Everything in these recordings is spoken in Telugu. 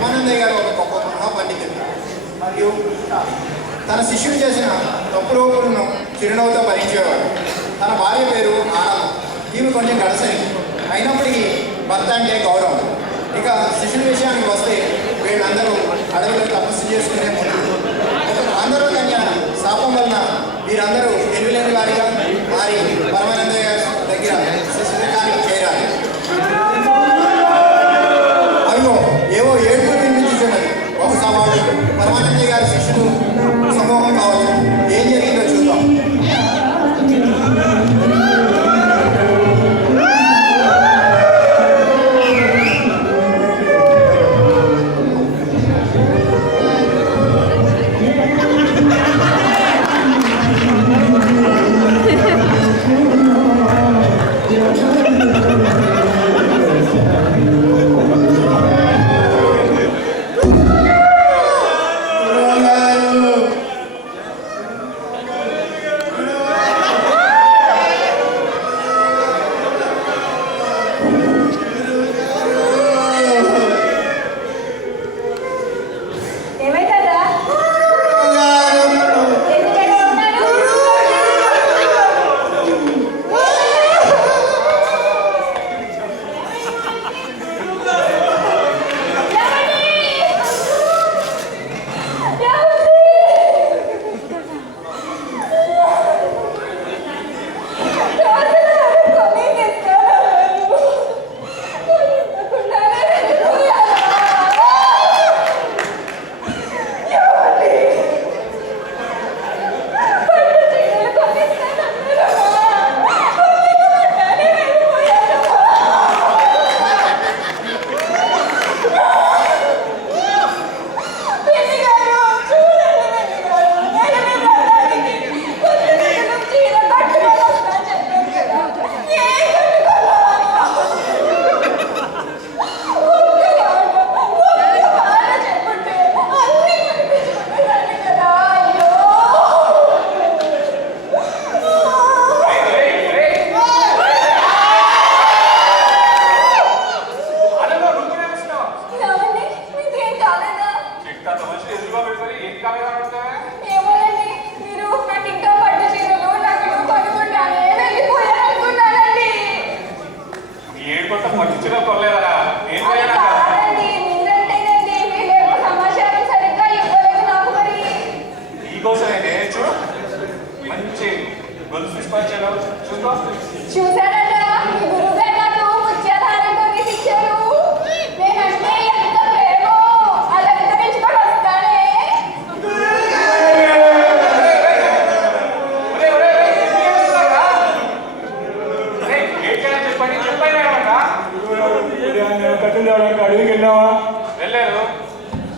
పరమానందయ్య గారు ఒక గొప్ప మహాపండితుడు మరియు తన శిష్యుడు చేసిన తప్పు రూపులను చిరునవ్వుతో భరించేవాడు. తన భార్య పేరు ఆనందం. ఈమె కొంచెం గడసరి, అయినప్పటికీ భర్త అంటే గౌరవం. ఇక శిష్యుల విషయానికి వస్తే వీళ్ళందరూ అడవిలో తపస్సు చేసుకునే ముందు అందరూ కన్య శాపం వలన వీరందరూ తెలివిలేని వారిగా మారి పరమానందయ్య దగ్గర శిష్యుడికానికి చేరాలి. అదిగో ఏవో ఏడుపు వినిపించున్నది. బహుశా వాళ్ళు పరమానందయ్య గారి శిష్యుడు సమూహం కావచ్చు. ఏం జరిగిందో చూద్దాం.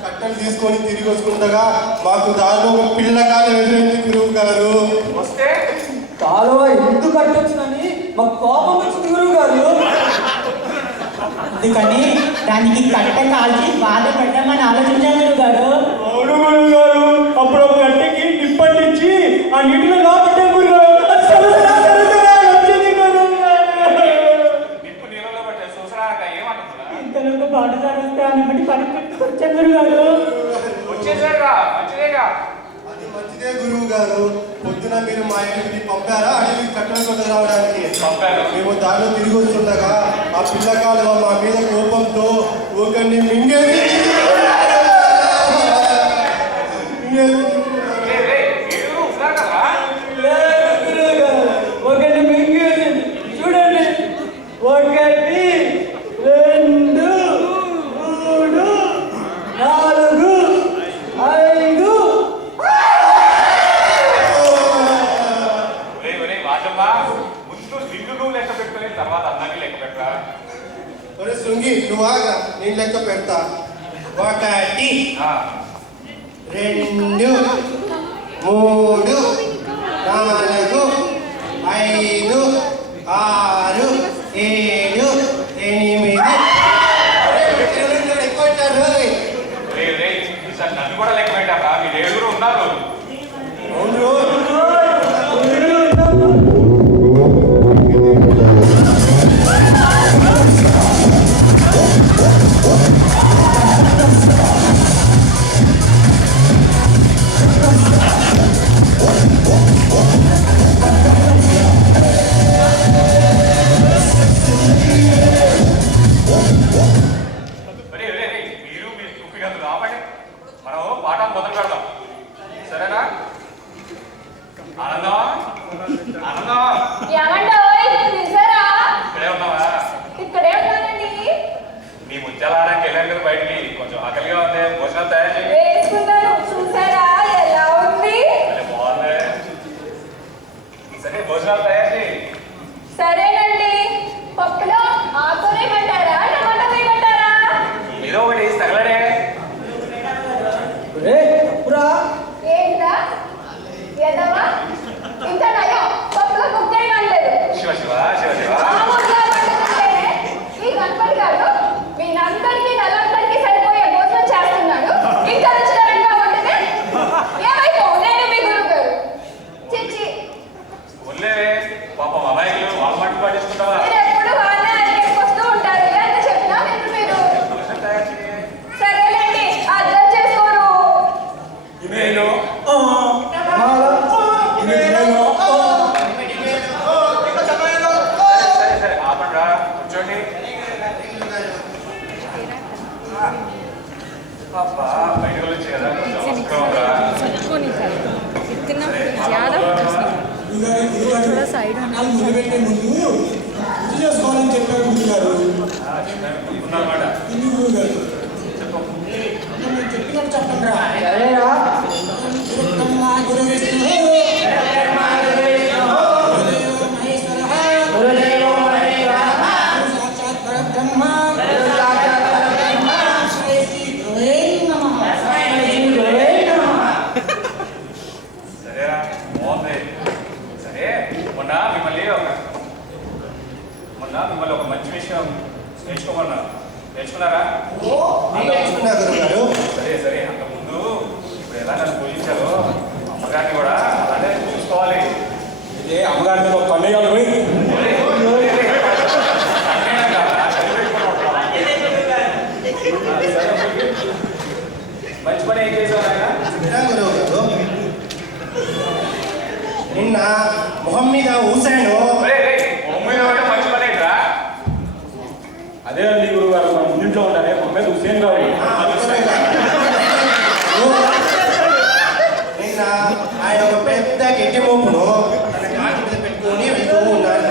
కట్టెలు తీసుకొని తిరిగి వస్తుండగా మాకు దానిలో ఒక పిల్లకాలు ఎదురైంది గురువు గారు. వస్తే కాలువ ఎందుకు కట్టొచ్చునని మాకు కోపం వచ్చింది గురువు గారు. అందుకని దానికి కట్ట కాల్చి బాధ పెట్టమని ఆలోచించాను గురువు గారు. అవును గురువు గారు. అప్పుడు ఒక కట్టెకి నిప్పట్టించి ఆ నీటిలో లోపట్టే గురువు గారు. ఇంతలోకి బాటసారి వస్తే అని బట్టి పని పెట్టుకొచ్చాను గురువు గారు. అది మంచిదే గురువు గారు. పొద్దున మీరు మా ఇంటికి పంపారా అడవి కట్టెలు కొట్ట రావడానికి? మేము దారిలో తిరిగి వస్తుండగా ఆ పిల్లకాలు మా మీద కోపంతో ఒకరిని మింగేది చూడండి. ఒకటి, రెండు, మూడు, నాలుగు, ఐదు. శృంగి నువ్వాగా నేను లెక్క పెడతా. ఒకటి, రెండు, మూడు, నాలుగు, ఐదు, ఆరు, ఏడు, ఎనిమిది. నన్ను కూడా లెక్క పెట్టారా? మీరు ఏడుగురు ఉన్నారు. అవును కాదు రాబట్టి మనం పాఠం మొదలు పెడదాం సరేనా? ఆనందం ఆనందం ఇక్కడే ఉన్నావా? ఇక్కడే ఉన్నానండి. నీ ముత్యాలు ఆడడానికి వెళ్ళాను కదా బయటికి, కొంచెం ఆకలిగా ఉంది, భోజనం తయారు చేయి. వేసుకున్నాను, చూసారా ఎలా ఉంది? బాగుంది. సరే భోజనాలు తయారు చేయి. సరేనండి. పప్పులో ఆకుకూర వేయమంటారా, టమాటా వేయమంటారా? ఏదో ఒకటి వేసి తగలడే. ఏంటా ఎదవా? ఇంకా నయం, పప్పులో కుక్ చేయమనలేదు. శివ శివ శివ శివ. ఈ గణపతి గారు మీరందరికీ నల్లందరికీ సరిపోయే భోజనం చేస్తున్నాడు. ఇంకా రుచికరంగా ఉంటుంది. ఏమైపో నేను మీ గురువు గారు. చిచ్చి, ఒళ్ళే పాపం అమాయకులు వాళ్ళ మట్టి పట్టించుకుంటావా? మీరు ఎప్పుడు వాళ్ళే వస్తూ ఉంటారు. ఎంత చెప్పినా మీరు భోజనం తయారు చేయి. సరేలేండి, అర్థం చేసుకోరు. నేను సరే సరే ఆపండ్రా, కూర్చోండి. పాపా బయటకు వచ్చి కదా కొంచెం అవసరం రా. इतना ज़्यादा थोड़ा साइड మొదలుపెట్టే ముందు పూజ చేసుకోవాలని చెప్పారు గురుగారు. ఉన్నారన్నమాట. ఇది గురుగారు చెప్పు. నేను చెప్పినట్టు చెప్పండి రా. గురుబ్రహ్మ గురువిష్ణు గురుదేవో మహేశ్వరః సాక్షాత్ పరబ్రహ్మ శ్రీ గురువే నమః. సరేరా బాగుంది. సరే మొన్న మిమ్మల్ని ఒక మంచి విషయం నేర్చుకోమన్నా. నేర్చుకున్నారా? నేర్చుకున్నా గురుగారు. సరే సరే అంతకుముందు ఇప్పుడు ఎలా నన్ను పూజించారో అమ్మగారిని కూడా అలానే చూసుకోవాలి. ఇదే అమ్మగారి మీద ఒక కన్నయ్యాలు పోయి మంచి పని ఏం చేసావు నాయన? గురువు గారు, నిన్న మొహం మీద ఊసాను. మంచి పని ఏంట్రా? అదే అండి గురుగారు, మన ముందుంట్లో ఉండాలి మొహం మీద హుసేన్ గారు. నిన్న ఆయన ఒక పెద్ద గట్టి మోపును తన కాటి మీద పెట్టుకొని వెళ్తూ ఉన్నాడు.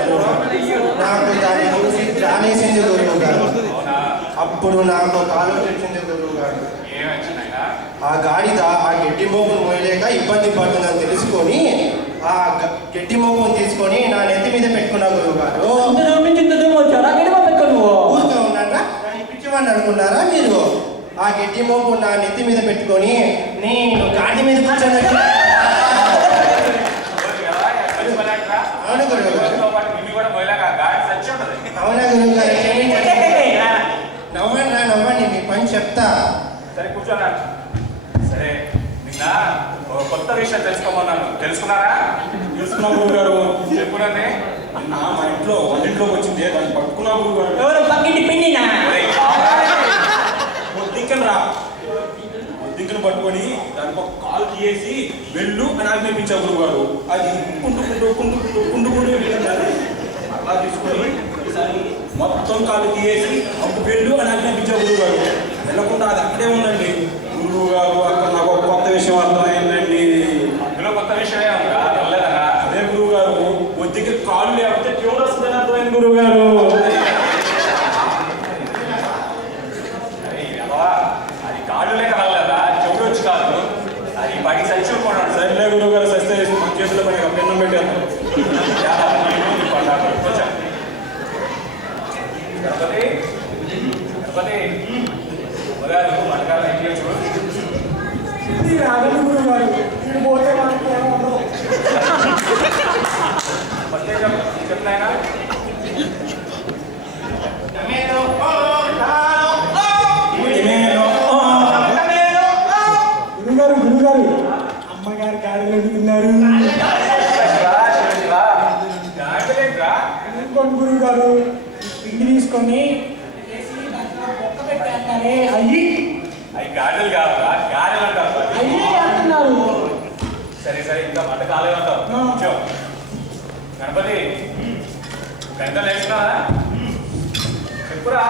నాకు దాన్ని చూసి జానేసింది గురువు గారు. అవునా? అప్పుడు నాకు ఒక ఆలోచన వచ్చింది గురువు గారు. ఏమొచ్చింది నాయనా? ఆ గాడిద ఆ గడ్డి మోపును మోయలేక ఇబ్బంది పడుతుందని తెలుసుకొని ఆ గడ్డి మోపును తీసుకొని నా నెత్తి మీద పెట్టుకున్నా గురువు గారు. ఊరికే ఉన్నారా? పిచ్చివాడిని అనుకున్నారా మీరు? ఆ గడ్డి మోపు నా నెత్తి మీద పెట్టుకొని నేను గాడి మీద కూర్చొని మంచి పని ఏంట్రా? అవును గురువు గారు. రోజుతో పాటు నిన్ను కూడా మొయలాగా గాడి సచ్చి ఉంటది. అవునా గురువు గారు? నవ్వండి, మీ పని చెప్తా. సరే కూర్చోనా. సరే నిన్న ఒక కొత్త విషయం తెలుసుకోమన్నాను. తెలుసుకున్నారా? తెలుసుకున్నాం గురుగారు. చెప్పునండి. నిన్న మా ఇంట్లో వంటింట్లోకి వచ్చింది, దాన్ని పట్టుకున్నా గురుగారు. ఎవరు పక్కింటి పిండినా? బొద్దింకను రా, బొద్దింకను పట్టుకొని దానికి ఒక కాలు తీయేసి వెళ్ళు అని ఆజ్ఞాపించారు గురుగారు. అది కుండుకుంటూ వెళ్ళింది. అలా తీసుకొని ఈసారి మొత్తం కాలు తీయేసి అప్పుడు వెళ్ళు అని ఆజ్ఞాపించారు గురుగారు. వెళ్ళకుండా అది అక్కడే ఉందండి. గురువు గారు అక్కడ నాకు ఒక కొత్త విషయం అర్థమైందండి. అందులో కొత్త విషయమే ఉందా? వెళ్ళలేదనా? అదే గురువు గారు, బొద్దికి కాలు లేకపోతే ట్యూన్ వస్తుందని అర్థమైంది గురువు గారు. అది కాళ్ళు లేక వెళ్ళలేదా? చెవుడు వచ్చి కాదు. అది పడి సచ్చి ఉంటాడు. సరే గురువు గారు, సస్తే మన చేతిలో పని పెన్నం పెట్టాను. కొంచెం గణపతి గణపతి గారు వంటకాలు ఇంట్లో చూడు. గురువు గారు పోతే ఫస్ట్ చెప్తున్నాయన. గురుగారు అమ్మగారు గాడిలో అడుగుతున్నారు. గురువు గారు పిండి తీసుకొని బొక్క పెట్టేస్తారే అయ్యి అవి గాడెలు కావాలా? గారెలు అంటారు. అయ్యి అంటున్నారు. సరే సరే ఇంకా వంట కాలేదంటావు. కొంచెం గణపతి గంటలు వేసుకున్నావా? చెప్పురా.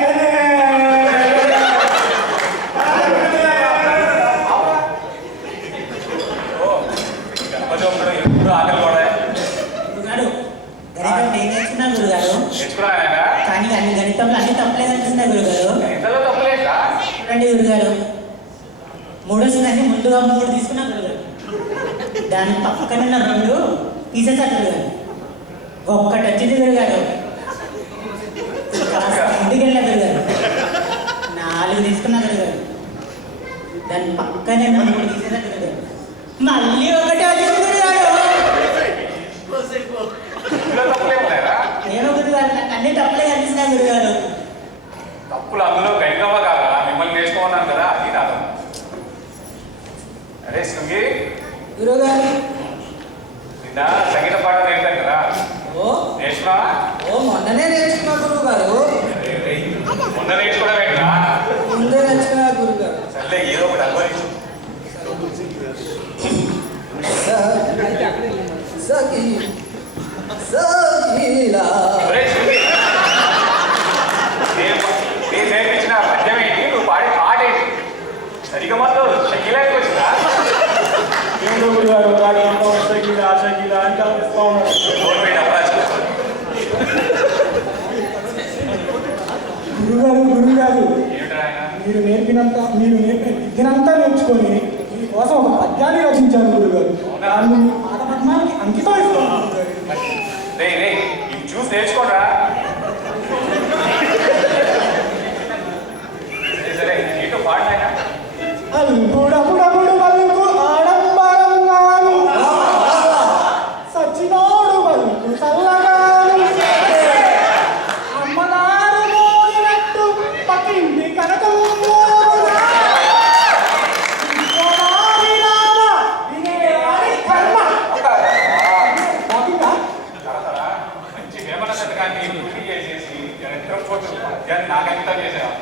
గణేష్ అన్ని తప్పలేదు అనిపిస్తున్నాయి గురుగారు. ఇంతలో తప్పలేదా? చూడండి గురుగారు, మూడో చిన్నది ముందుగా 3 తీసుకున్నా గురుగారు, దాని పక్కన ఉన్న 2 తీసేసారు గురుగారు, ఒక్కటి వచ్చింది గురుగారు. ఇంటికి వెళ్ళిన గురుగారు 4 తీసుకున్నా గురుగారు, దాని పక్కనే 3 తీసేసారు గురుగారు, మళ్ళీ ఒకటి వచ్చింది గురుగారు. ఇందులో తప్పలేదా? ఏమో గురుగారు, నాకు అన్ని తప్పలే కనిపిస్తున్నాయి గురుగారు. తప్పులు అందులో గైగవ్వ కాదా? మిమ్మల్ని నేర్చుకున్నాను కదా, అది కాదు. అరే శృంగి, గురుగారు నిన్న సంగీత పాఠం నేర్పాను కదా, ఓ నేర్చుకున్నావా? మొన్ననే నేర్చుకున్నా గురుగారు. మొన్న నేర్చుకోవడం ఏంటా? ముందే నేర్చుకున్నా గురుగారు. సర్లే ఏదో ఒకటి అనుభవించు. ఒరేయ్ శృంగి, నేను నేర్పించిన పద్యం ఏంటి, నువ్వు పాడే పాట ఏంటి? సరిగా మాత్రం షకీలాకి వచ్చిందా? ఏంటో గురుగారు రాగంతో షకీలా షకీలా అని కనిపిస్తూ ఉన్నాడు. గవర్నమెంట్ అప్రాచ్ గురుగారు ఏమిటా ఆయన? మీరు నేర్పిన విద్యనంతా నేర్చుకొని మీకోసం ఒక పద్యాన్ని రచించారు గురుగారు. దాన్ని మీ పాద పద్మానికి అంకితం ఇస్తాను గురుగారు. రే ఇవి చూసి నేర్చుకోండిరా. సరే ఏంటో పాడినాయన. అల్పుడపుడపుడు పలుకు ఆడంబరంగాను, సచ్చినోడు పలుకు చల్లగాను, అమ్మనారు మోగినట్టు పక్కింటి కనకం మోగునా, ఇంకోవారి నామ వినేవారి కర్మ. బాగుందా? మంచి వేమన శతకాన్ని పూర్తి చేసేసి నిద్రపోతు పద్యాన్ని నాకు అంకితం చేశాను.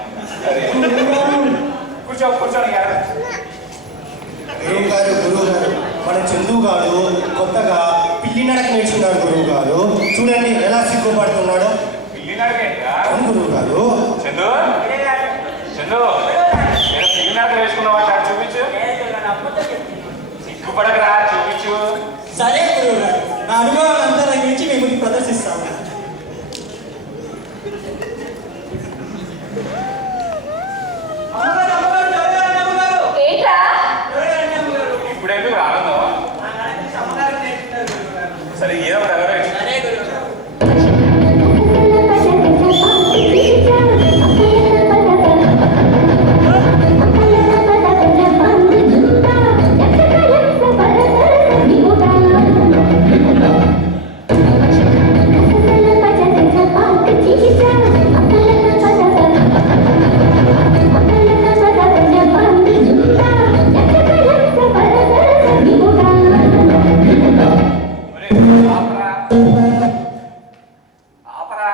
కూర్చోని గురువు గారు మన చందు గారు కొత్తగా పిల్లి నడక నేర్చుకున్నాడు గురువు గారు. చూడండి ఎలా సిగ్గుపడుతున్నాడో. పిల్లి నడకేంటా? అవును గురువు గారు. చందు నేను పిల్లి నడక వేసుకున్నావా? చూపించు. సిగ్గుపడకరా, చూపించు. సరే గురుగారు, నా అనుభవాలంతా తగ్గించి మీకు ప్రదర్శిస్తాను. ఏంట్రా? ఇప్పుడు ఎందుకు ఆనందం? సరే ఏదో ఒక దగ్గర ఆపరా.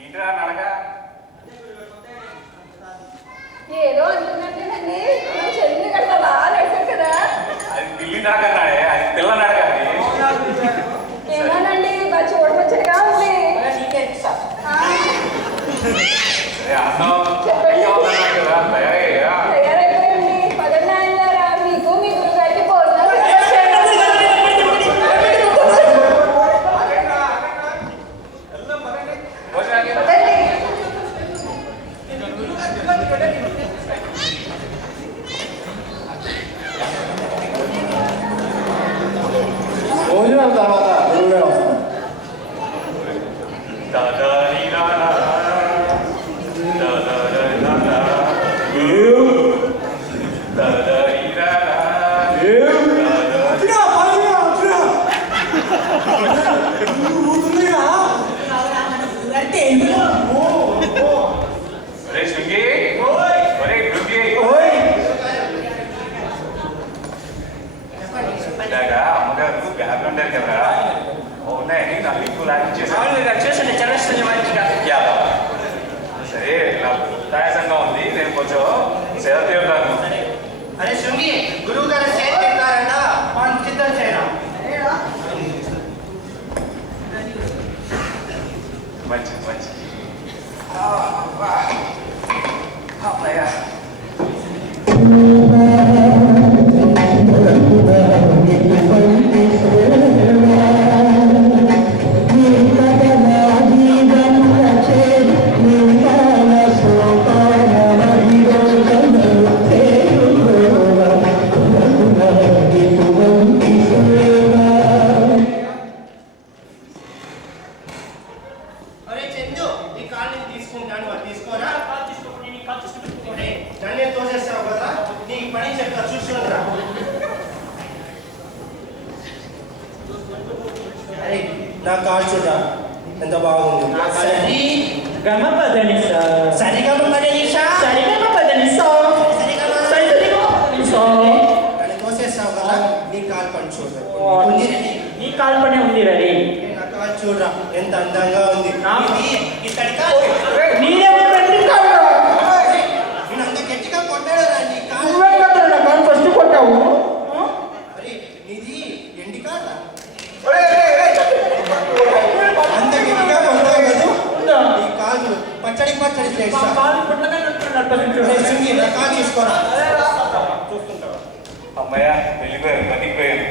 ఏంట్రా నడక? ఏదో అంటున్నట్టేనండి, నువ్వు చెల్లిని కట్ట బాగా నడిచాడు కదా. అది పిల్లి నడక అన్నాడే, అది పిల్ల నడక. అది ఏమోనండి, బాగా చూడవచ్చుగా ఉంది. అన్నం కదా తయారయ్యా. తయారైపోయింది. పదండి ఆయనలారా, మీకు మీ గురుగారికి భోజనాలు భోజనానికి పదండి. భోజనం తర్వాత గురువు గారు వస్తారు. ఒరే శృంగి, ఒరే భృంగి, ఇలాగా అమ్మగారు బ్యాగ్ ఉంటారు కదా, ఉన్నాయని నాకు ఎక్కువ లాగించేసాను. సరే నాకు ఉత్తాయసంగా ఉంది, నేను కొంచెం సేవ తీరుతాను. అరే శృంగి, గురువు గారు చేస్తారంట, మనం సిద్ధం చేయడం. మంచిది మంచిది. తీసుకుంటాను అది తీసుకోరా నన్నే తోసేస్తావు కదా నీ పని చెప్తా చూసుకుంటా అరే నా కాల్ చూడ ఎంత బాగుంది సరి గమ పదనిసా సరిగా పడేసా సరిగమ పదనిసా సరిగమ నన్ను తోసేస్తావు కదా నీ కాల్ పని చూడ నీ కాల్ పనే ఉంది రెడీ నా కాల్ చూడరా ఎంత అందంగా ఉంది ఇక్కడి నీనే పెట్టి కాదు నేను అంత గట్టిగా కొట్టాడు నీ కాల్ నువ్వే కొట్టావు నా కాల్ ఫస్ట్ కొట్టావు అరే నీది ఎండి కాడ అంత గట్టిగా కొట్టావు కదా నీ కాలు పచ్చడి పచ్చడి చేస్తా కాల్ కొట్టగానే నడుపుతున్నాడు నా కాల్ తీసుకోరా అమ్మయ్య వెళ్ళిపోయారు బతికిపోయారు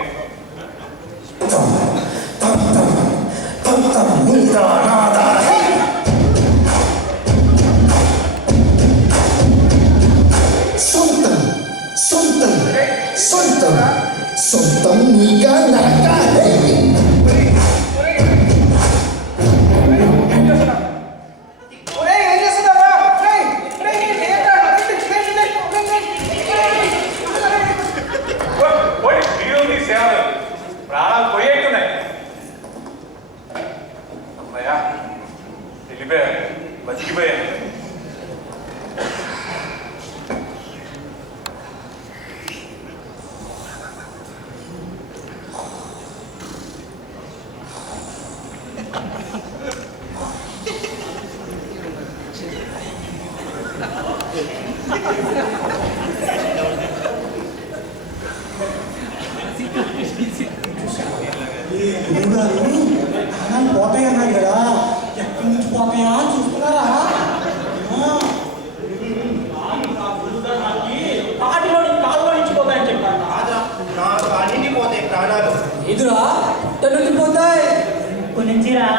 సొంతం సొంతం సొంతం సొంతం నీగా నాకా సేవలు ప్రాణాలు పోయేట్టున్నాయి అమ్మయ్య వెళ్ళిపోయారు బతికిపోయారు ప్రాణాలు పోతాయి అన్నారు కదా ఎక్కడి నుంచి పోతాయా చూస్తున్నారా పాటిలో కాలువ నుంచి పోతాయని చెప్పాను నాకు అన్నింటి పోతాయి ప్రాణాలు ఎదురా తను పోతాయి ఇప్పుడు నుంచిరా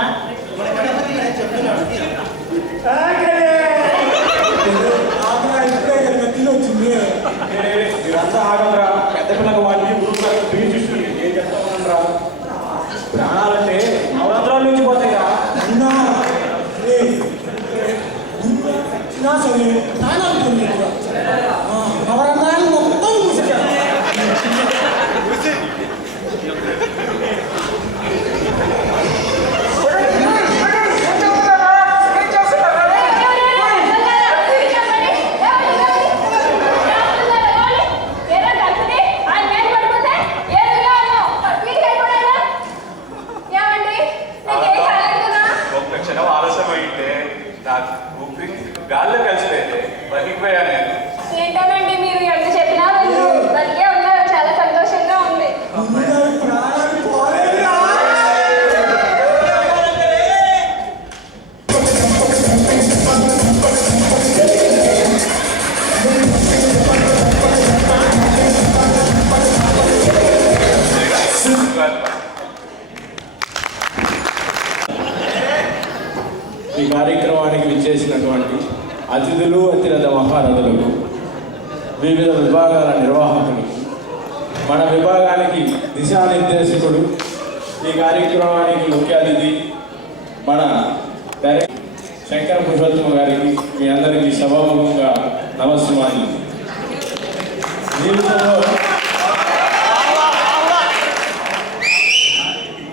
మన గణపతి గారు చెప్తున్నాడు వచ్చింది మీరంతా ఆగలరా పెద్ద పిల్లగా వాళ్ళని ఊరుకున్నారు చూస్తుంది ఏం చెప్తామనరా ప్రాణాలంటే నవరాత్రాల నుంచి పోతాయిరా అయినా వచ్చినా సరే ప్రాణాలు నవరంధ్రాలు మొత్తం చూసారు ఒక్క క్షణం ఆలస్యం అయితే నాకు ఊపిరి గాల్లో కలిసిపోయింది బతికిపోయాను నేను ఏంటోనండి మీరు ఎంత చెప్పినా వినరు. బతికే ఉన్నారు చాలా సంతోషంగా ఉంది ప్రాణాలు పోలేదురా ఈ కార్యక్రమానికి విచ్చేసినటువంటి అతిథులు అతిరథ మహారథులకు వివిధ విభాగాల నిర్వాహకులు మన విభాగానికి దిశానిర్దేశకుడు ఈ కార్యక్రమానికి ముఖ్య అతిథి మన డైరెక్టర్ శంకర పురుషోత్తమ గారికి మీ అందరికీ సభాముఖంగా నమస్కారం.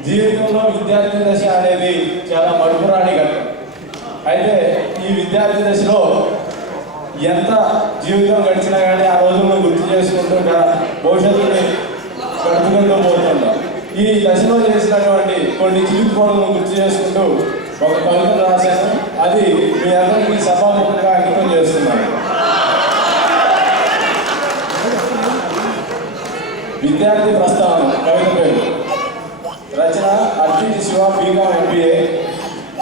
జీవితంలో విద్యార్థి దశ అనేది చాలా మరుపురాని ఘట్టం. అయితే ఈ విద్యార్థి దశలో ఎంత జీవితం గడిచినా కానీ ఆ రోజులను గుర్తు చేసుకుంటూ భవిష్యత్తుని గడుపుకుంటూ పోతుంటాం. ఈ దశలో చేసినటువంటి కొన్ని చిలుపు పనులను గుర్తు చేసుకుంటూ ఒక కవిత రాశాను. అది మీ అందరికీ సభాముఖంగా అంకితం చేస్తున్నాను. విద్యార్థి ప్రస్తావన కవిత పేరు. రచన అర్జున్ శివ బీకాం ఎంబీఏ.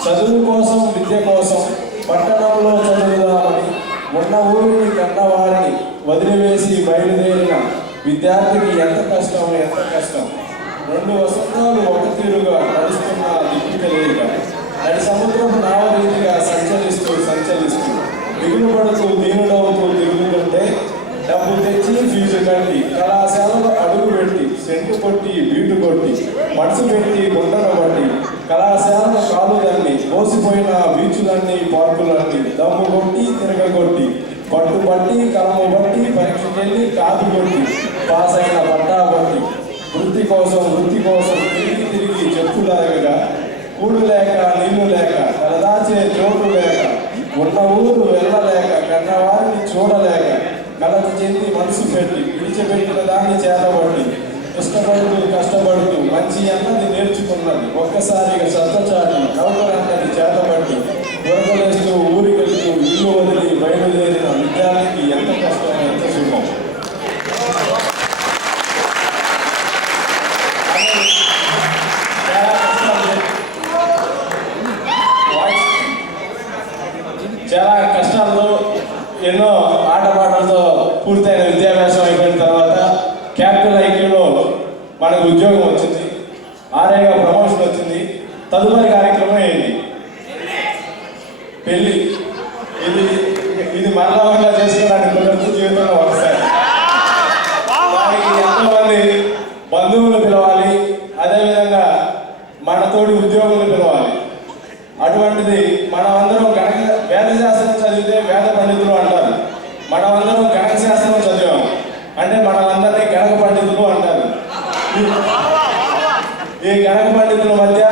చదువు కోసం విద్య కోసం పట్టణంలో చదువుదామని ఉన్న ఊరిని కన్నవారిని వదిలివేసి బయలుదేరిన విద్యార్థికి ఎంత కష్టం ఎంత కష్టం. 2 వసంతాలు ఒక తీరుగా నడుస్తున్న దిక్కు తెలియక నడి సముద్రపు నావ రీతిగా సంచలిస్తూ దిగులు పడుతూ దీనుడవుతూ తిరుగుతుంటే డబ్బు తెచ్చి ఫీజు కట్టి కళాశాలలో అడుగు పెట్టి సెంటు కొట్టి బీటు కొట్టి మనసు పెట్టి గుండను బట్టి కళాశాలను కాలు తల్లి మోసిపోయిన బీచులన్నీ వర్కులన్నీ దమ్ము కొట్టి తిరగొట్టి పట్టుబట్టి కలము బట్టి పరీక్షకెళ్ళి కాపీ కొట్టి పాస్ అయిన పట్టా కొట్టి వృత్తి కోసం తిరిగి తిరిగి చెప్పులరగగా కూడు లేక నీళ్లు లేక తలదాచే చోటు లేక ఉన్న ఊరు వెళ్ళలేక కన్నవారిని చూడలేక కలత చెంది మనసు పెట్టి విడిచిపెట్టిన దాన్ని చేతబట్టి కష్టపడుతూ మంచి అన్నది నేర్చుకున్నది ఒక్కసారిగా సత్తచాటి నౌకరన్నది చేతబట్టి దొరకలేస్తూ ఊరికెళ్తూ ఇల్లు వదిలి బయలుదేరిన విద్యార్థికి ఎంత కష్టం ఎంత సుఖం. చాలా కష్టాలతో ఎన్నో ఆటపాటలతో పూర్తయిన విద్యాభ్యాసం అయిపోయిన తర్వాత క్యాపిటల్ ఐక్యూలో మనకు ఉద్యోగం వచ్చింది, ఆర్ఐగా ప్రమోషన్ వచ్చింది. తదుపరి కార్యక్రమం ఏంటి? పెళ్ళి. ఇది మరణంగా చేసుకోవడానికి కుదరదు, జీవితంలో ఒకసారి. దానికి ఎంతోమంది బంధువులు పిలవాలి, అదేవిధంగా మనతోటి ఉద్యోగులు పిలవాలి. అటువంటిది మనమందరం వేద శాస్త్రం చదివితే వేద పండితులు అంటారు, మనమందరం గణక శాస్త్రం చదివాము అంటే మనమందరినీ గణక పండితులు అంటారు. ఈ గణక పండితుల మధ్య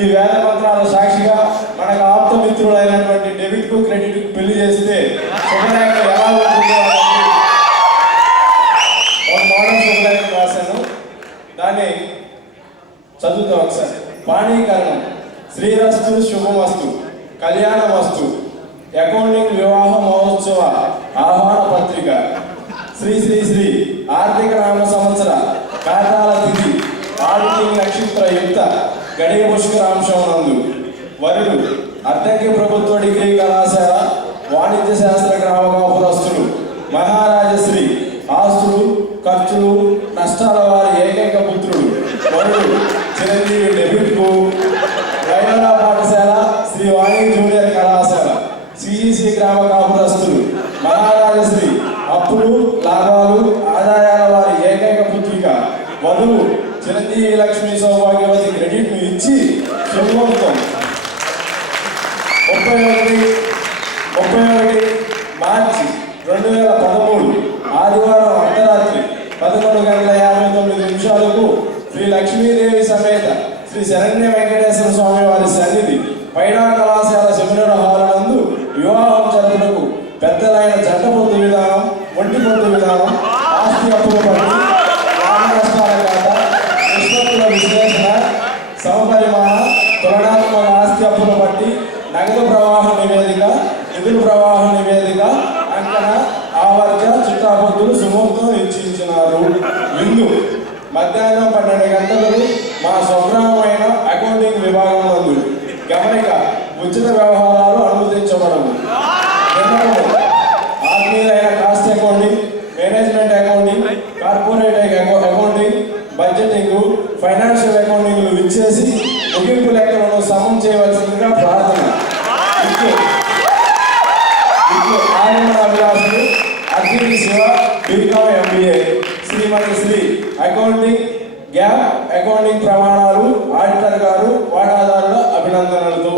ఈ వేద మంత్రాల సాక్షిగా మనకు ఆప్త మిత్రులైనటువంటి డెబిట్ కు క్రెడిట్ కు పెళ్లి చేస్తే శుభలేఖ ఎలా ఉంటుందో ఒక మోడల్ శుభలేఖ రాశాను, దాన్ని చదువుతాం ఒకసారి. పాణీకరణం. శ్రీరస్తు శుభమస్తు కళ్యాణమస్తు అకౌంటింగ్ వివాహ మహోత్సవ ఆహ్వాన పత్రిక. శ్రీ శ్రీ శ్రీ ఆర్థిక నామ సంవత్సర ఖాతాల తిథి ఆడిటింగ్ నక్షత్ర యుక్త గడియ పుష్కరాంశం నందు వరుడు అద్దంకి ప్రభుత్వ డిగ్రీ కళాశాల వాణిజ్య శాస్త్ర గ్రామ కాపురస్తులు మహారాజశ్రీ ఆస్తులు ఖర్చులు నష్టాల వారి ఏకైక పుత్రుడు వరుడు చిరంజీవి డెబ్యూట్కు వైద్య పాఠశాల శ్రీ వాణి జూనియర్ కళాశాల సిఈసి గ్రామ కాపురస్తులు మహారాజశ్రీ అప్పులు లాభాలు ఆదాయాల వారి ఏకైక పుత్రిక వధువు చిరంజీవి లక్ష్మీ సౌభాగ్యవతి క్రెడిట్ ను ఇచ్చి శుభవంతం. 31 మార్చి 2013 ఆదివారం అర్ధరాత్రి 11:59 శ్రీ లక్ష్మీదేవి సమేత శ్రీ శరణ్య వెంకటేశ్వర స్వామి వారి సన్నిధి పైడా కళాశాల సెమినార్ హాల్ నందు వివాహం జరుపుటకు పెద్దలైన జంట పొత్తు విధానం, ఒంటి పొత్తు విధానం, ఆస్తి అప్పుల పట్టి, నష్టాల ఖాతా, నిష్పత్తుల విశ్లేషణ, సమపరిమాణ తులనాత్మక ఆస్తి అప్పుల పట్టి, నగదు ప్రవాహ నివేదిక, నిధుల ప్రవాహ నివేదిక, అంకణ ఆవర్జ చిట్టాపొత్తులు సుమూర్తం నిశ్చయించినారు. విందు మధ్యాహ్నం 12 గంటలకు మా స్వగ్రామమైన అకౌంటింగ్ విభాగం నందు. గమనిక: ఉచిత వ్యవహారాలు అనుమతించబడవు. ఆత్మీయులైన cost accounting, management accounting, corporate accounting, budgeting, financial అకౌంటింగ్లు విచ్చేసి ముగింపు లెక్కలను సమం చేయవలసిందిగా ప్రార్థన. ఆర్యమణ అభిలాషులు Adviti Shiva BCom MBA. Shrimati Shri accounting GAAP accounting ప్రమాణాలు ఆడిటర్ గారు వాటాదారుల అభినందనలతో.